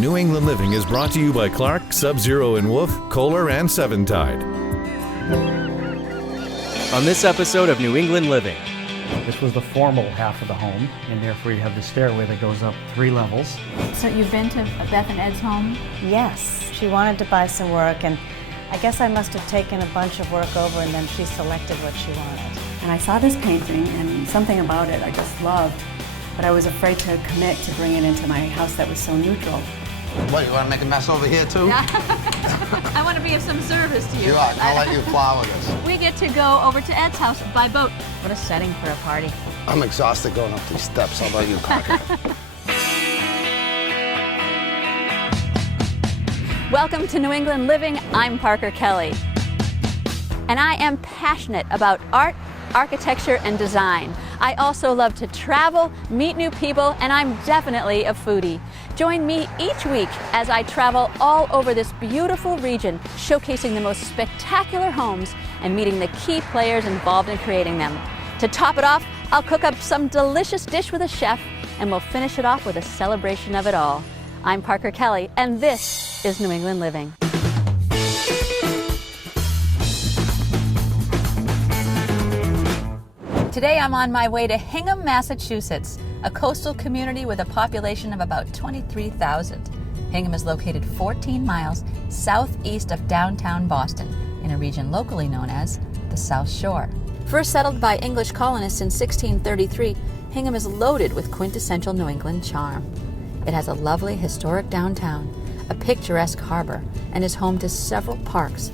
New England Living is brought to you by Clark, Sub-Zero and Wolf, Kohler, and Seven Tide. On this episode of New England Living. This was the formal half of the home, and therefore you have the stairway that goes up 3 levels. So you've been to Beth and Ed's home? Yes, she wanted to buy some work, and I guess I must have taken a bunch of work over, and then she selected what she wanted. And I saw this painting, and something about it I just loved, but I was afraid to commit to bring it into my house that was so neutral. What, you want to make a mess over here, too? Yeah. I want to be of some service to you. You are. I'll let you flower this. We get to go over to Ed's house by boat. What a setting for a party. I'm exhausted going up these steps. How about you, Parker? Welcome to New England Living. I'm Parker Kelly. And I am passionate about art, architecture, and design. I also love to travel, meet new people, and I'm definitely a foodie. Join me each week as I travel all over this beautiful region, showcasing the most spectacular homes and meeting the key players involved in creating them. To top it off, I'll cook up some delicious dish with a chef, and we'll finish it off with a celebration of it all. I'm Parker Kelly, and this is New England Living. Today I'm on my way to Hingham, Massachusetts, a coastal community with a population of about 23,000. Hingham is located 14 miles southeast of downtown Boston, in a region locally known as the South Shore. First settled by English colonists in 1633, Hingham is loaded with quintessential New England charm. It has a lovely historic downtown, a picturesque harbor, and is home to several parks.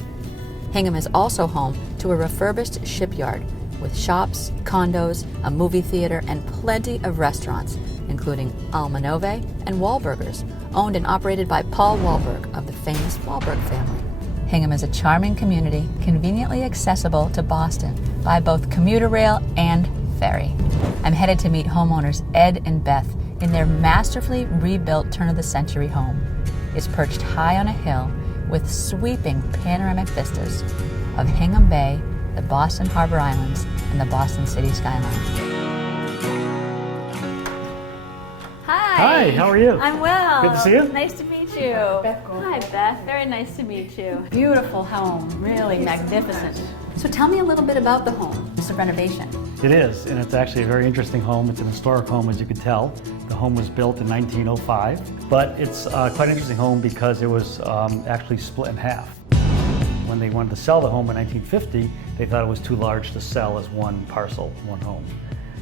Hingham is also home to a refurbished shipyard with shops, condos, a movie theater, and plenty of restaurants, including Almanove and Wahlburgers, owned and operated by Paul Wahlberg of the famous Wahlberg family. Hingham is a charming community, conveniently accessible to Boston by both commuter rail and ferry. I'm headed to meet homeowners Ed and Beth in their masterfully rebuilt turn-of-the-century home. It's perched high on a hill with sweeping panoramic vistas of Hingham Bay, the Boston Harbor Islands, and the Boston city skyline. Hi. Hi, how are you? I'm well. Good to see you. Nice to meet you. Hi, Beth. Very nice to meet you. Beautiful home. Really magnificent. So tell me a little bit about the home. It's a renovation. It is, and it's actually a very interesting home. It's an historic home, as you could tell. The home was built in 1905, but it's quite an interesting home because it was actually split in half. When they wanted to sell the home in 1950, they thought it was too large to sell as one parcel, one home.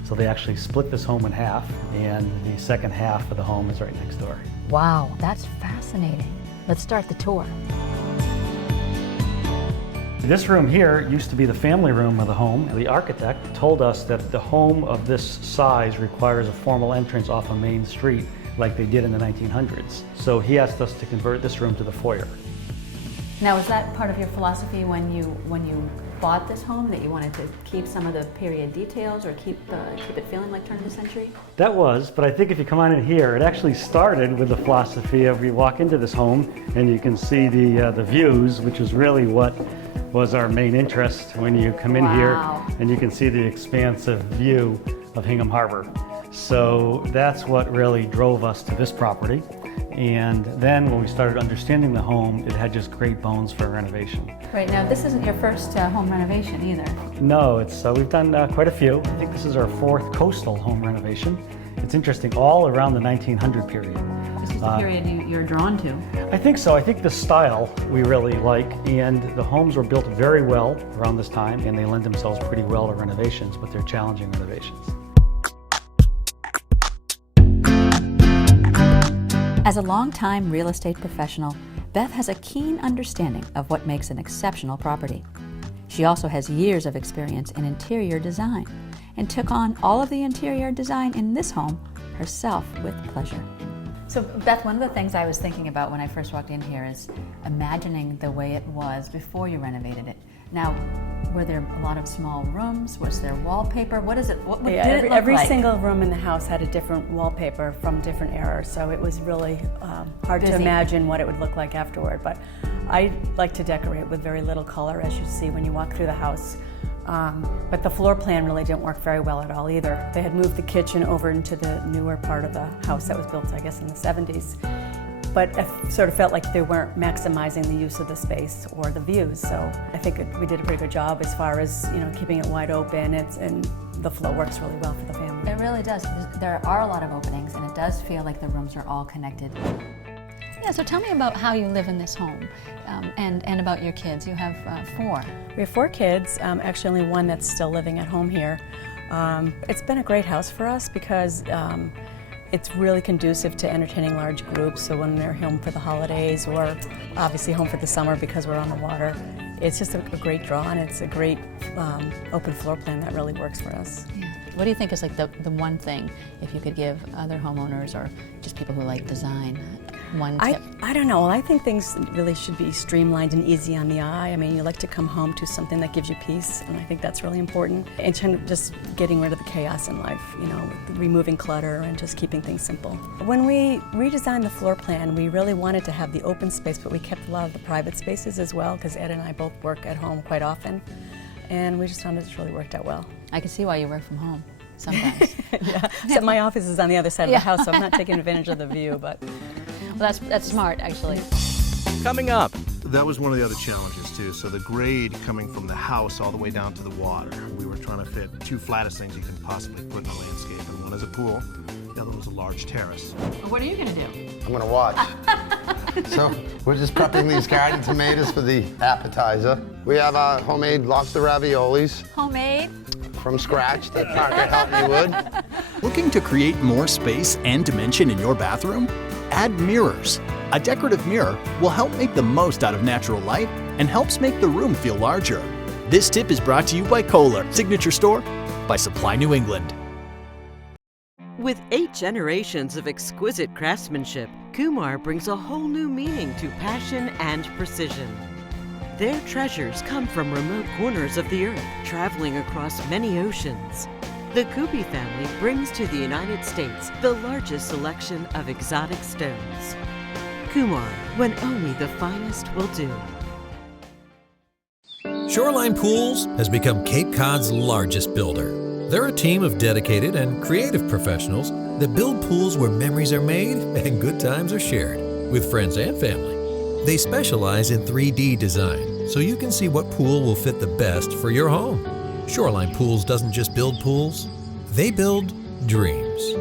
So they actually split this home in half, and the second half of the home is right next door. Wow, that's fascinating. Let's start the tour. This room here used to be the family room of the home. The architect told us that the home of this size requires a formal entrance off a main street like they did in the 1900s. So he asked us to convert this room to the foyer. Now, was that part of your philosophy when you bought this home, that you wanted to keep some of the period details or keep it feeling like turn of the century? That was, but I think if you come on in here, it actually started with the philosophy of we walk into this home and you can see the views, which is really what was our main interest when you come in here, and you can see the expansive view of Hingham Harbor. So that's what really drove us to this property. And then when we started understanding the home, it had just great bones for renovation. Right, now this isn't your first home renovation either. No, it's we've done quite a few. I think this is our 4th coastal home renovation. It's interesting, all around the 1900 period. This is the period you're drawn to. I think so. I think the style we really like, and the homes were built very well around this time, and they lend themselves pretty well to renovations, but they're challenging renovations. As a longtime real estate professional, Beth has a keen understanding of what makes an exceptional property. She also has years of experience in interior design and took on all of the interior design in this home herself with pleasure. So Beth, one of the things I was thinking about when I first walked in here is imagining the way it was before you renovated it. Now, were there a lot of small rooms? Was there wallpaper? What is it? What did it look every like? single room in the house had a different wallpaper from different eras, so it was really hard to Busy. imagine what it would look like afterward. But I like to decorate with very little color, as you see when you walk through the house. But the floor plan really didn't work very well at all either. They had moved the kitchen over into the newer part of the house that was built, I guess, in the 70s. but I sort of felt like they weren't maximizing the use of the space or the views. So I think we did a pretty good job as far as keeping it wide open, and the flow works really well for the family. It really does. There are a lot of openings, and it does feel like the rooms are all connected. Yeah, so tell me about how you live in this home, and about your kids. You have 4. We have 4 kids, actually only one that's still living at home here. It's been a great house for us because it's really conducive to entertaining large groups, so when they're home for the holidays or obviously home for the summer because we're on the water, it's just a great draw, and it's a great open floor plan that really works for us. Yeah. What do you think is like the one thing, if you could give other homeowners or just people who like design, one tip? I don't know. I think things really should be streamlined and easy on the eye. I mean, you like to come home to something that gives you peace, and I think that's really important. And kind of just getting rid of the chaos in life, removing clutter and just keeping things simple. When we redesigned the floor plan, we really wanted to have the open space, but we kept a lot of the private spaces as well, because Ed and I both work at home quite often, and we just found it really worked out well. I can see why you work from home sometimes. Yeah, except my office is on the other side of the house, so I'm not taking advantage of the view, but... Well, that's smart, actually. Coming up, That was one of the other challenges too. So the grade coming from the house all the way down to the water. We were trying to fit 2 flattest things you can possibly put in a landscape, and one is a pool, the other was a large terrace. What are you going to do? I'm gonna watch. So we're just prepping these garden tomatoes for the appetizer. We have our homemade lobster raviolis Homemade? from scratch that Parker helped me with. Looking to create more space and dimension in your bathroom? Add mirrors. A decorative mirror will help make the most out of natural light and helps make the room feel larger. This tip is brought to you by Kohler, Signature Store by Supply New England. With 8 generations of exquisite craftsmanship, Kumar brings a whole new meaning to passion and precision. Their treasures come from remote corners of the earth, traveling across many oceans. The Kubi family brings to the United States the largest selection of exotic stones. Kumar, when only the finest will do. Shoreline Pools has become Cape Cod's largest builder. They're a team of dedicated and creative professionals that build pools where memories are made and good times are shared with friends and family. They specialize in 3D design, so you can see what pool will fit the best for your home. Shoreline Pools doesn't just build pools, they build dreams.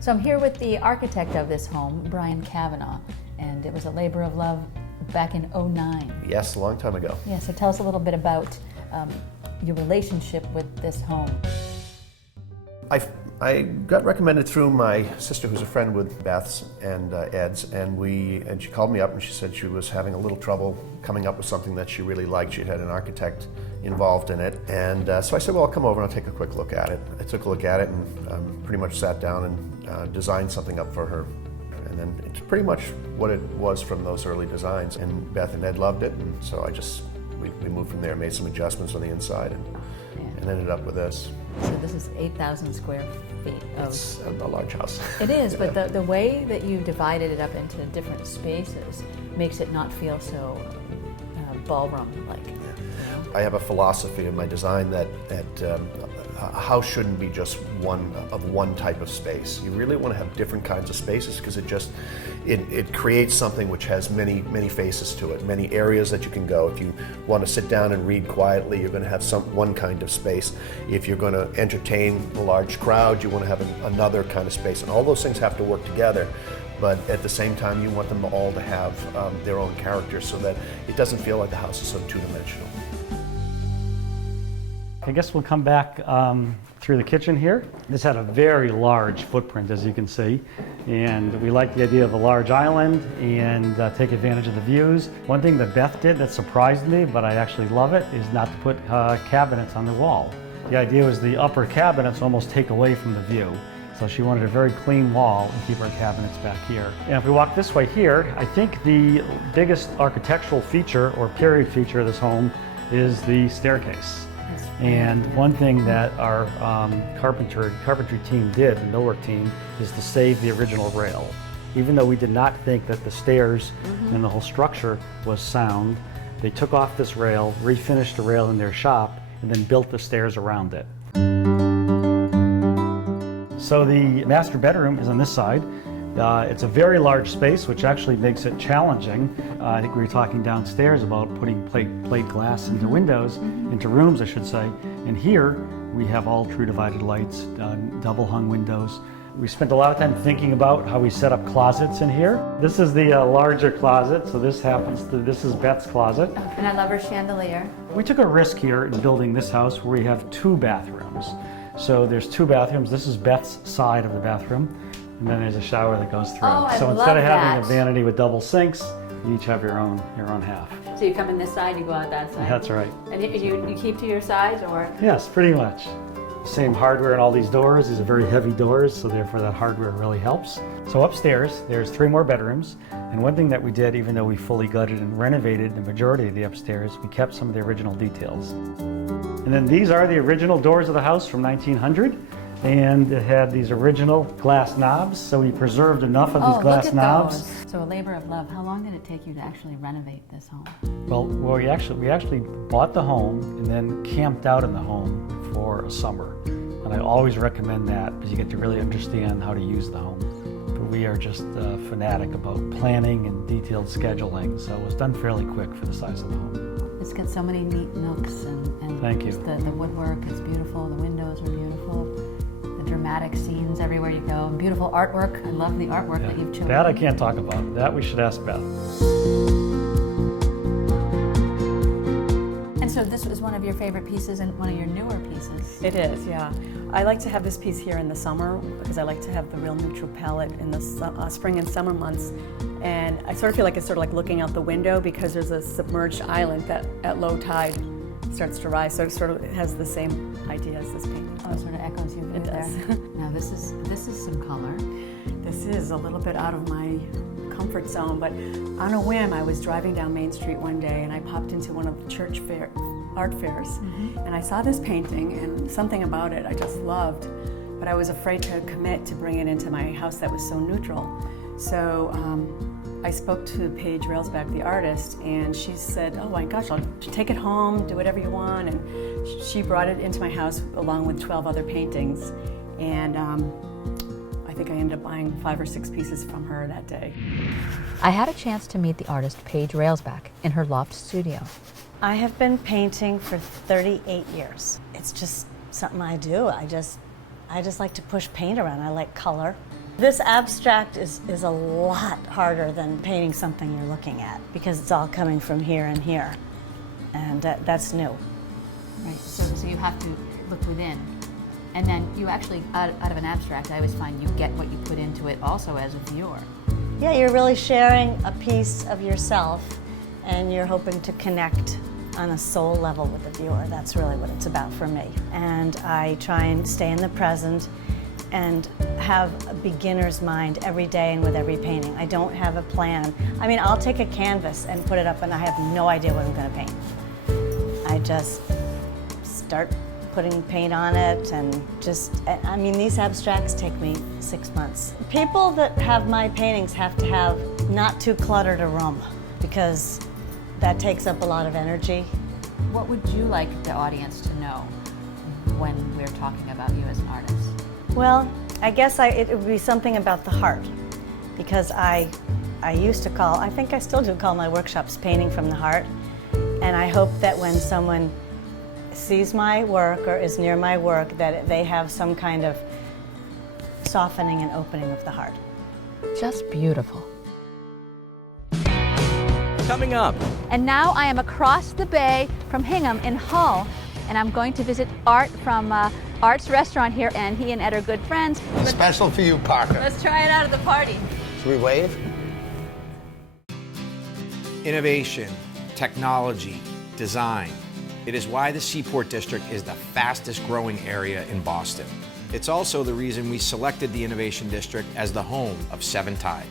So I'm here with the architect of this home, Brian Kavanaugh, and it was a labor of love back in '09. Yes, a long time ago. Yeah, so tell us a little bit about your relationship with this home. I got recommended through my sister, who's a friend with Beth's and Ed's, and she called me up and she said she was having a little trouble coming up with something that she really liked. She had an architect involved in it, and so I said, well, I'll come over and I'll take a quick look at it. I took a look at it and pretty much sat down and designed something up for her. And then it's pretty much what it was from those early designs, and Beth and Ed loved it, and so we moved from there, made some adjustments on the inside, and ended up with this. So this is 8,000 square feet. It's a large house. It is, but the way that you divided it up into different spaces makes it not feel so ballroom-like. I have a philosophy in my design that a house shouldn't be just one type of space. You really want to have different kinds of spaces because it creates something which has many faces to it, many areas that you can go. If you want to sit down and read quietly, you're going to have one kind of space. If you're going to entertain a large crowd, you want to have another kind of space. And all those things have to work together. But at the same time, you want them all to have their own character so that it doesn't feel like the house is so two-dimensional. I guess we'll come back through the kitchen here. This had a very large footprint, as you can see, and we like the idea of a large island and take advantage of the views. One thing that Beth did that surprised me, but I actually love it, is not to put cabinets on the wall. The idea was the upper cabinets almost take away from the view. So she wanted a very clean wall and keep our cabinets back here. And if we walk this way here, I think the biggest architectural feature or period feature of this home is the staircase. And one thing that our carpentry team did, the millwork team, is to save the original rail. Even though we did not think that the stairs and the whole structure was sound, they took off this rail, refinished the rail in their shop, and then built the stairs around it. So the master bedroom is on this side. It's a very large space, which actually makes it challenging. I think we were talking downstairs about putting plate glass into windows, into rooms, I should say. And here we have all true divided lights, double hung windows. We spent a lot of time thinking about how we set up closets in here. This is the larger closet, so this is Beth's closet. And I love her chandelier. We took a risk here in building this house where we have 2 bathrooms. So there's 2 bathrooms. This is Beth's side of the bathroom, and then there's a shower that goes through. Oh, I so love instead of having that. a vanity with double sinks, you each have your own half. So you come in this side, you go out that side. That's right. And you keep to your sides, or? Yes, pretty much. Same hardware in all these doors. These are very heavy doors, so therefore that hardware really helps. So upstairs, there's 3 more bedrooms. And one thing that we did, even though we fully gutted and renovated the majority of the upstairs, we kept some of the original details. And then these are the original doors of the house from 1900. And it had these original glass knobs, so we preserved enough of these glass knobs. Those. So a labor of love. How long did it take you to actually renovate this home? Well, we actually bought the home and then camped out in the home for a summer. And I always recommend that because you get to really understand how to use the home. But we are just fanatic about planning and detailed scheduling, so it was done fairly quick for the size of the home. It's got so many neat nooks and Thank you. just the woodwork is beautiful, the windows are beautiful, the dramatic scenes everywhere you go, beautiful artwork. I love the artwork that you've chosen. That I can't talk about. That we should ask Beth. And so this was one of your favorite pieces and one of your newer pieces. It is, yeah. I like to have this piece here in the summer because I like to have the real neutral palette in the spring and summer months. And I sort of feel like it's sort of like looking out the window because there's a submerged island that at low tide starts to rise. So it has the same idea as this painting. Oh, it sort of echoes your view It does. there. Now this is some color. This is a little bit out of my comfort zone, but on a whim, I was driving down Main Street one day and I popped into one of the church art fairs, and I saw this painting and something about it I just loved, but I was afraid to commit to bring it into my house that was so neutral. So I spoke to Paige Railsback, the artist, and she said, oh my gosh, I'll take it home, do whatever you want, and she brought it into my house along with 12 other paintings, and I think I ended up buying 5 or 6 pieces from her that day. I had a chance to meet the artist Paige Railsback in her loft studio. I have been painting for 38 years. It's just something I do. I just like to push paint around. I like color. This abstract is a lot harder than painting something you're looking at because it's all coming from here and here, and that's new. Right, so you have to look within. And then you actually, out of an abstract, I always find you get what you put into it also as a viewer. Yeah, you're really sharing a piece of yourself and you're hoping to connect on a soul level with the viewer. That's really what it's about for me. And I try and stay in the present and have a beginner's mind every day and with every painting. I don't have a plan. I mean, I'll take a canvas and put it up and I have no idea what I'm gonna paint. I just start putting paint on it and I mean, these abstracts take me 6 months. People that have my paintings have to have not too cluttered a room because that takes up a lot of energy. What would you like the audience to know when we're talking about you as an artist? Well, I guess it would be something about the heart because I used to call, I think I still do call my workshops painting from the heart, and I hope that when someone sees my work or is near my work that they have some kind of softening and opening of the heart. Just beautiful. Coming up. And now I am across the bay from Hingham in Hull, and I'm going to visit Art from Art's restaurant here, and he and Ed are good friends. Special for you, Parker. Let's try it out at the party. Should we wave? Innovation, technology, design. It is why the Seaport District is the fastest growing area in Boston. It's also the reason we selected the Innovation District as the home of Seven Tide.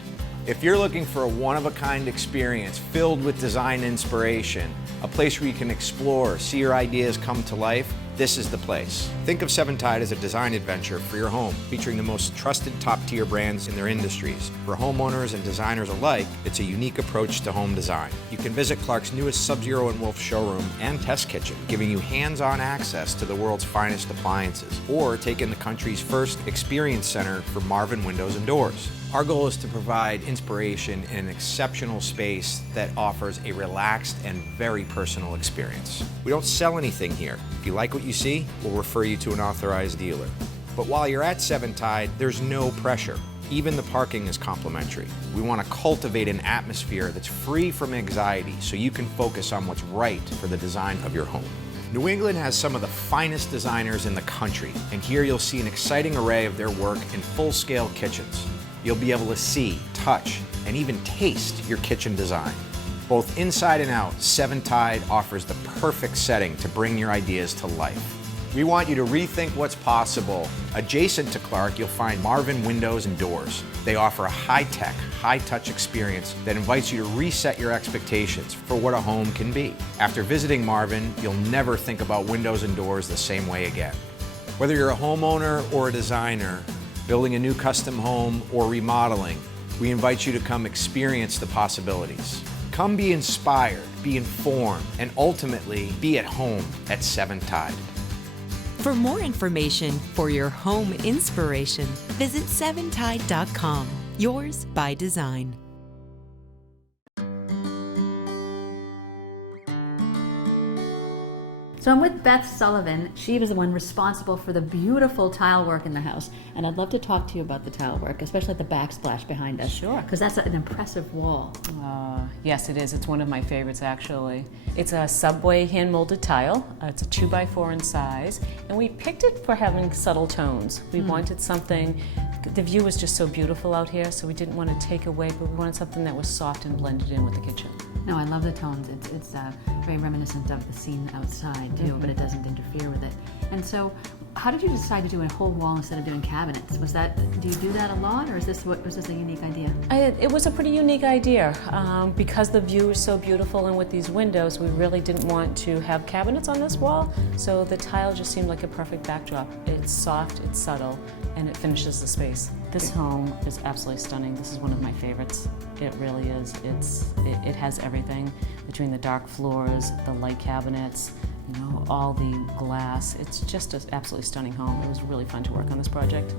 If you're looking for a one-of-a-kind experience filled with design inspiration, a place where you can explore, see your ideas come to life, this is the place. Think of Seven Tide as a design adventure for your home, featuring the most trusted top-tier brands in their industries. For homeowners and designers alike, it's a unique approach to home design. You can visit Clark's newest Sub-Zero and Wolf showroom and test kitchen, giving you hands-on access to the world's finest appliances, or take in the country's first experience center for Marvin Windows and Doors. Our goal is to provide inspiration in an exceptional space that offers a relaxed and very personal experience. We don't sell anything here. If you like what you see, we'll refer you to an authorized dealer. But while you're at Seven Tide, there's no pressure. Even the parking is complimentary. We want to cultivate an atmosphere that's free from anxiety so you can focus on what's right for the design of your home. New England has some of the finest designers in the country, and here you'll see an exciting array of their work in full-scale kitchens. You'll be able to see, touch, and even taste your kitchen design. Both inside and out, Seven Tide offers the perfect setting to bring your ideas to life. We want you to rethink what's possible. Adjacent to Clark, you'll find Marvin Windows and Doors. They offer a high-tech, high-touch experience that invites you to reset your expectations for what a home can be. After visiting Marvin, you'll never think about windows and doors the same way again. Whether you're a homeowner or a designer, building a new custom home or remodeling, we invite you to come experience the possibilities. Come be inspired, be informed, and ultimately be at home at Seven Tide. For more information for your home inspiration, visit seventide.com. Yours by design. So I'm with Beth Sullivan. She was the one responsible for the beautiful tile work in the house. And I'd love to talk to you about the tile work, especially at the backsplash behind us. Sure. Because that's an impressive wall. Yes, it is. It's one of my favorites, actually. It's a Subway hand-molded tile. It's a 2x4 in size. And we picked it for having subtle tones. We wanted something, the view was just so beautiful out here, so we didn't want to take away, but we wanted something that was soft and blended in with the kitchen. No, I love the tones. It's very reminiscent of the scene outside too, but it doesn't interfere with it. And so, how did you decide to do a whole wall instead of doing cabinets? Do you do that a lot, or was this a unique idea? It was a pretty unique idea. Because the view is so beautiful and with these windows, we really didn't want to have cabinets on this wall, so the tile just seemed like a perfect backdrop. It's soft, it's subtle, and it finishes the space. This home is absolutely stunning. This is one of my favorites. It really is. It has everything between the dark floors, the light cabinets, you know, all the glass. It's just an absolutely stunning home. It was really fun to work on this project.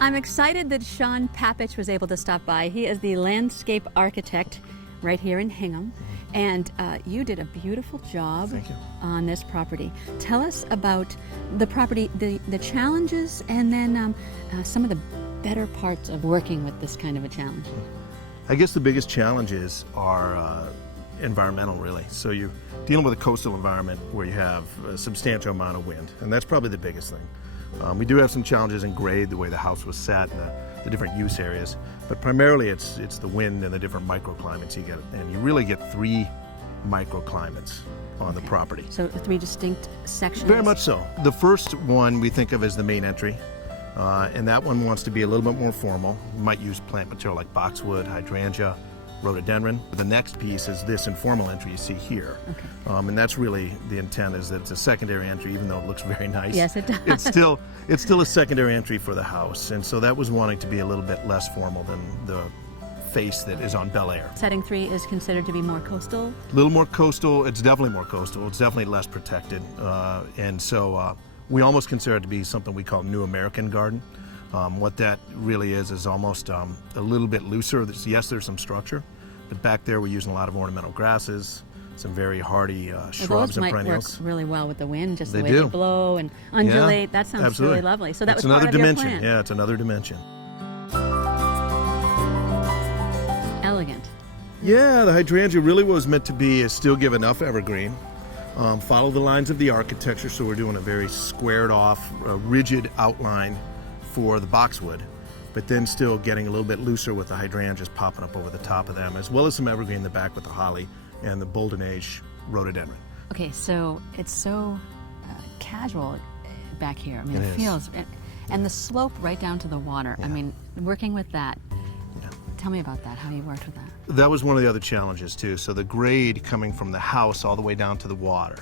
I'm excited that Sean Papich was able to stop by. He is the landscape architect right here in Hingham. And you did a beautiful job on this property. Tell us about the property, the challenges, and then some of the better parts of working with this kind of a challenge. I guess the biggest challenges are environmental, really. So you're dealing with a coastal environment where you have a substantial amount of wind, and that's probably the biggest thing. We do have some challenges in grade, the way the house was set, and the different use areas, but primarily it's the wind and the different microclimates you get, and you really get 3 microclimates on the property. So 3 distinct sections? Very much so. The first one we think of as the main entry, and that one wants to be a little bit more formal. You might use plant material like boxwood, hydrangea, rhododendron. The next piece is this informal entry you see here. And that's really the intent, is that it's a secondary entry, even though it looks very nice. Yes, it does. It's still a secondary entry for the house. And so that was wanting to be a little bit less formal than the face that is on Bel Air. Setting 3 is considered to be more coastal? A little more coastal. It's definitely more coastal. It's definitely less protected. And so we almost consider it to be something we call New American Garden. What that really is almost a little bit looser. Yes, there's some structure, but back there we're using a lot of ornamental grasses, some very hardy shrubs and perennials. Those might work really well with the wind, just the way they blow and undulate. That sounds really lovely. So that was another part of dimension. Your plan. Yeah, it's another dimension. Elegant. Yeah, the hydrangea really was meant to be still give enough evergreen. Follow the lines of the architecture, so we're doing a very squared off, rigid outline for the boxwood, but then still getting a little bit looser with the hydrangeas popping up over the top of them, as well as some evergreen in the back with the holly and the Golden Age rhododendron. Okay, so it's so casual back here. I mean, it feels, and the slope right down to the water. I mean, working with that. Tell me about that, how you worked with that. That was one of the other challenges too. So the grade coming from the house all the way down to the water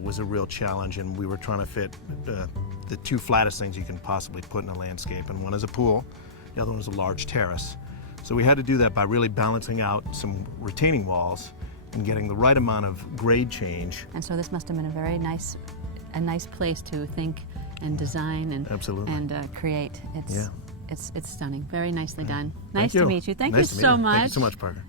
was a real challenge, and we were trying to fit the two flattest things you can possibly put in a landscape, and one is a pool, the other one is a large terrace. So we had to do that by really balancing out some retaining walls and getting the right amount of grade change. And so this must have been a very nice place to think and design and create. It's stunning. Very nicely done. Nice to meet you. Thank you so much. Thank you so much, Parker.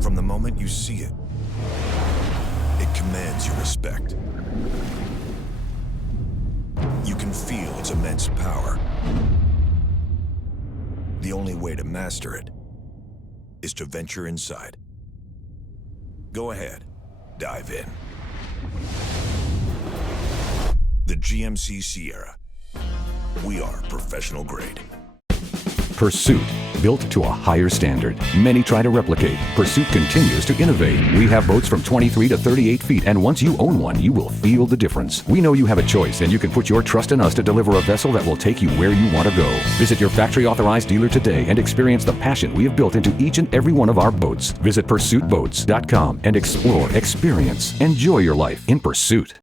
From the moment you see it, it commands your respect. You can feel its immense power. The only way to master it is to venture inside. Go ahead, dive in. The GMC Sierra. We are professional grade. Pursuit, built to a higher standard. Many try to replicate. Pursuit continues to innovate. We have boats from 23 to 38 feet, and once you own one, you will feel the difference. We know you have a choice, and you can put your trust in us to deliver a vessel that will take you where you want to go. Visit your factory-authorized dealer today and experience the passion we have built into each and every one of our boats. Visit PursuitBoats.com and explore, experience, enjoy your life in Pursuit.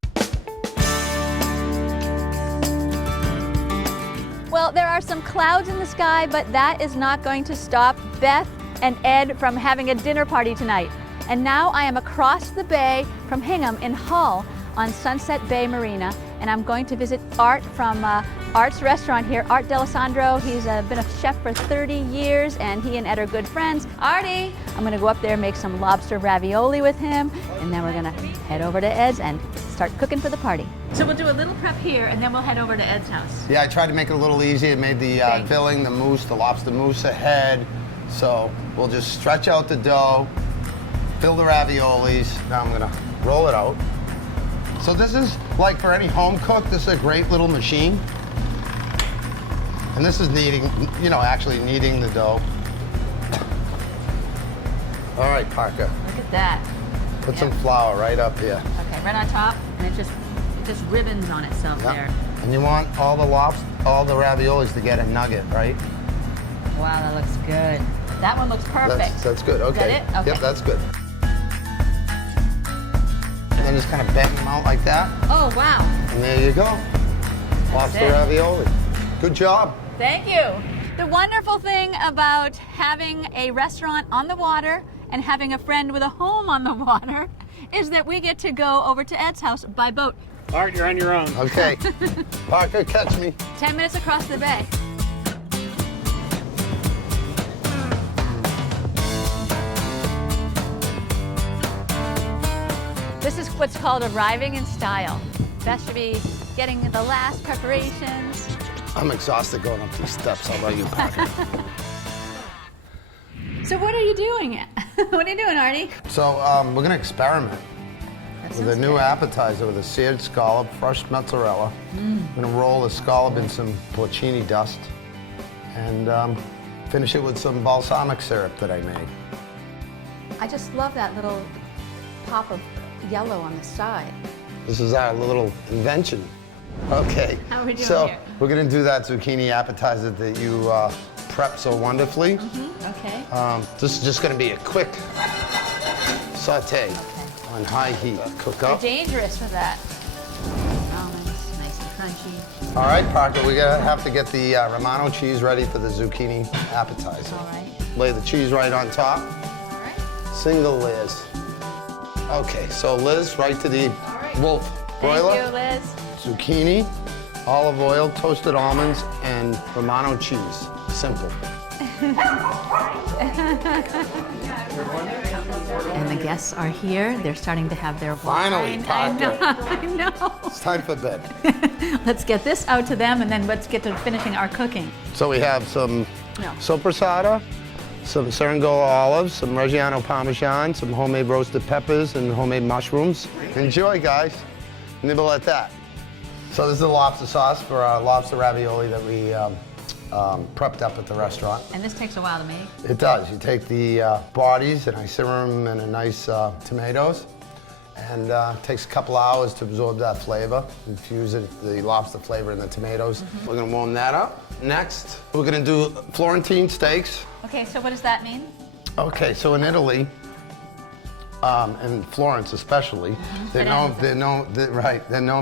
Well, there are some clouds in the sky, but that is not going to stop Beth and Ed from having a dinner party tonight. And now I am across the bay from Hingham in Hull on Sunset Bay Marina, and I'm going to visit Art from Art's restaurant here, Art D'Alessandro. He's been a chef for 30 years, and he and Ed are good friends. Artie, I'm gonna go up there and make some lobster ravioli with him, and then we're gonna head over to Ed's and start cooking for the party. So we'll do a little prep here, and then we'll head over to Ed's house. Yeah, I tried to make it a little easy. I made the filling, the mousse, the lobster mousse ahead. So we'll just stretch out the dough, fill the raviolis. Now I'm gonna roll it out. So this is like for any home cook, this is a great little machine. And this is kneading, actually kneading the dough. All right, Parker. Look at that. Put some flour right up here. Okay, right on top, and it just ribbons on itself there. And you want all the raviolis to get a nugget, right? Wow, that looks good. That one looks perfect. That's good, okay. Is that it? Okay. Yep, that's good. And then just kind of bang them out like that. Oh, wow. And there you go. Lobster ravioli. Good job. Thank you. The wonderful thing about having a restaurant on the water and having a friend with a home on the water is that we get to go over to Ed's house by boat. Art, you're on your own. Okay. Parker, catch me. 10 minutes across the bay. This is what's called arriving in style. Best to be getting the last preparations. I'm exhausted going up these steps. How about you, Parker? So what are you doing? What are you doing, Artie? So we're gonna experiment with a new appetizer with a seared scallop, fresh mozzarella. I'm gonna roll the scallop in some porcini dust and finish it with some balsamic syrup that I made. I just love that little pop of yellow on the side. This is our little invention. Okay, How are we doing so here? we're gonna do that zucchini appetizer that you prepped so wonderfully. Okay. This is just gonna be a quick saute on high heat. Cook You're up. dangerous with that. Almonds, nice and crunchy. All right, Parker, we're gonna have to get the Romano cheese ready for the zucchini appetizer. All right. Lay the cheese right on top. All right. Single Liz. Okay, so Liz, right to the wolf broiler. Thank you, Liz. Zucchini, olive oil, toasted almonds, and Romano cheese. Simple. And the guests are here. They're starting to have their Finally, wine. Parker. I know. It's time for bed. Let's get this out to them, and then let's get to finishing our cooking. So we have some No. soppressata, some Serengola olives, some Reggiano Parmesan, some homemade roasted peppers, and homemade mushrooms. Enjoy, guys. Nibble at that. So this is the lobster sauce for our lobster ravioli that we prepped up at the restaurant. And this takes a while to make. It does. You take the bodies and I simmer them in a nice tomatoes, and it takes a couple hours to absorb that flavor, infuse the lobster flavor in the tomatoes. We're gonna warm that up. Next, we're gonna do Florentine steaks. Okay, so what does that mean? Okay, so in Italy, and Florence especially, they're known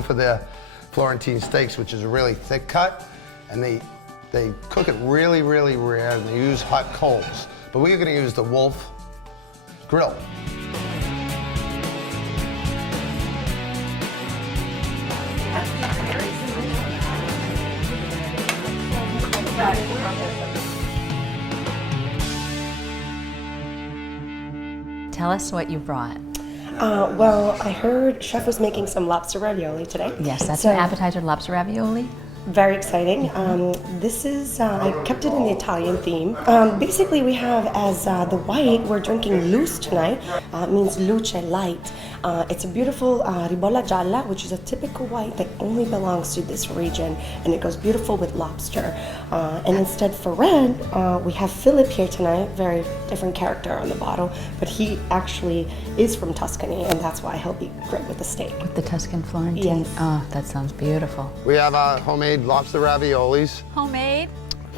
for their Florentine steaks, which is a really thick cut, and they cook it really, really rare, and they use hot coals. But we're gonna use the Wolf grill. Tell us what you brought. Well, I heard Chef was making some lobster ravioli today. Yes, that's So- an appetizer lobster ravioli. Very exciting. This is, I kept it in the Italian theme. Basically, we have as the white, we're drinking luce tonight. It means luce, light. It's a beautiful ribolla gialla, which is a typical white that only belongs to this region, and it goes beautiful with lobster. And instead for red, we have Philip here tonight, very different character on the bottle, but he actually is from Tuscany, and that's why he'll be great with the steak. With the Tuscan Florentine. Yes. Oh, that sounds beautiful. We have homemade lobster raviolis Homemade.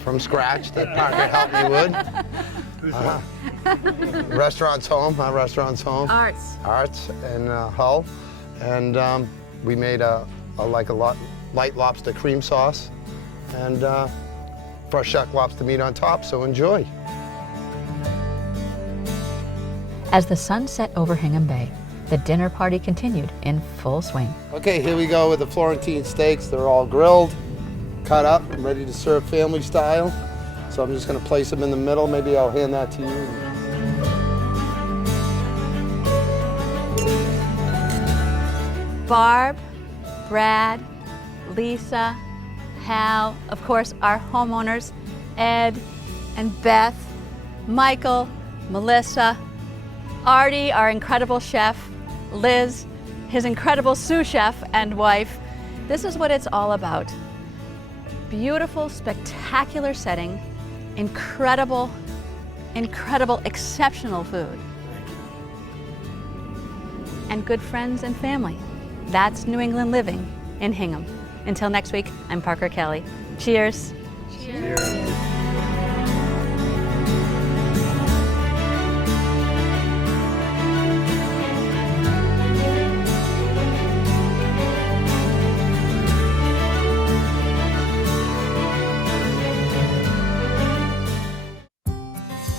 from scratch that Parker helped me with. Restaurant's home, our restaurant's home. Arts. Arts in Hull. And we made a light lobster cream sauce and fresh shuck lobster meat on top, so enjoy. As the sun set over Hingham Bay, the dinner party continued in full swing. Okay, here we go with the Florentine steaks. They're all grilled, cut up, and ready to serve family style. So I'm just gonna place them in the middle. Maybe I'll hand that to you. Barb, Brad, Lisa, Hal, of course, our homeowners, Ed and Beth, Michael, Melissa, Artie, our incredible chef, Liz, his incredible sous chef and wife. This is what it's all about. Beautiful, spectacular setting, incredible, exceptional food. And good friends and family. That's New England living in Hingham. Until next week, I'm Parker Kelly. Cheers. Cheers.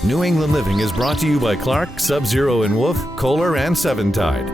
New England Living is brought to you by Clark, Sub-Zero and Wolf, Kohler, and Seven Tide.